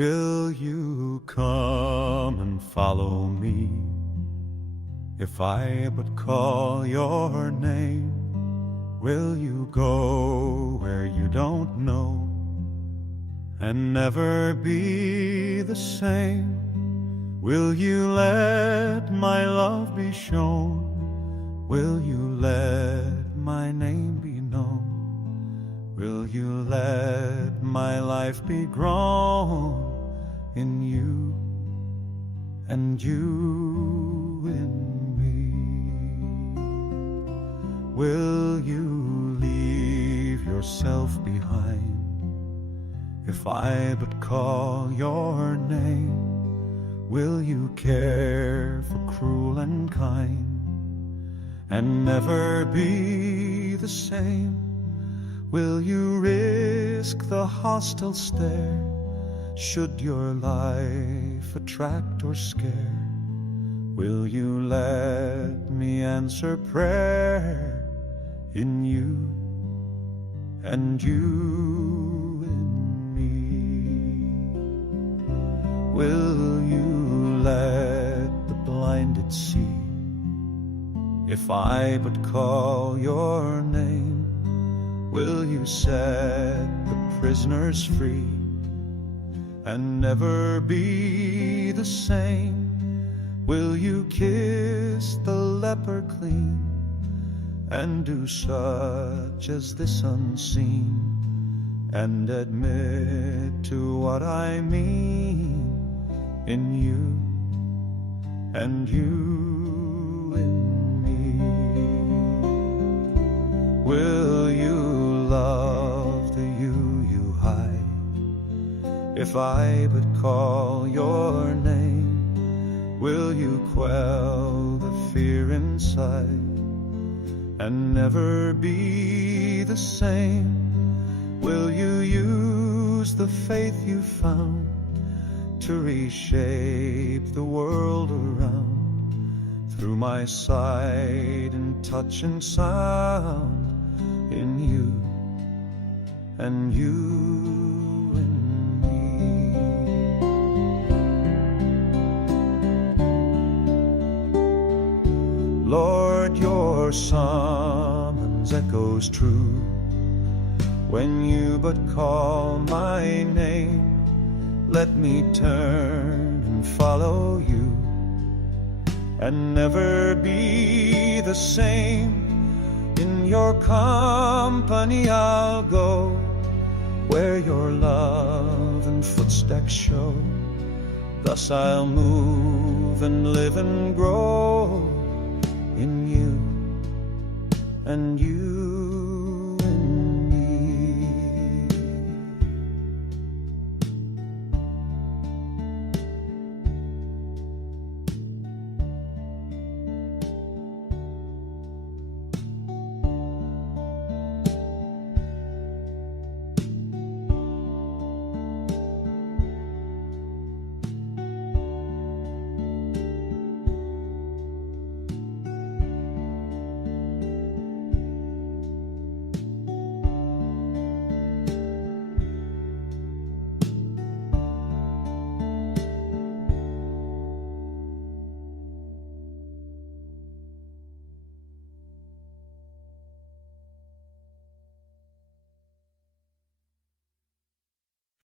Will you come and follow me? If I but call your name, will you go where you don't know and never be the same? Will you let my love be shown? Will you let my name be known? Will you let my life be grown in you and you in me? Will you leave yourself behind if I but call your name? Will you care for cruel and kind and never be the same? Will you risk the hostile stare should your life attract or scare? Will you let me answer prayer in you and you in me? Will you let the blinded see if I but call your name? Will you set the prisoners free and never be the same? Will you kiss the leper clean and do such as this unseen and admit to what I mean in you and you in me? Will you love the you hide if I but call your name? Will you quell the fear inside and never be the same? Will you use the faith you found to reshape the world around through my sight and touch and sound in you and you in me? Lord, your summons echoes true when you but call my name. Let me turn and follow you and never be the same. In your company I'll go where your love and footsteps show. Thus I'll move and live and grow in you and you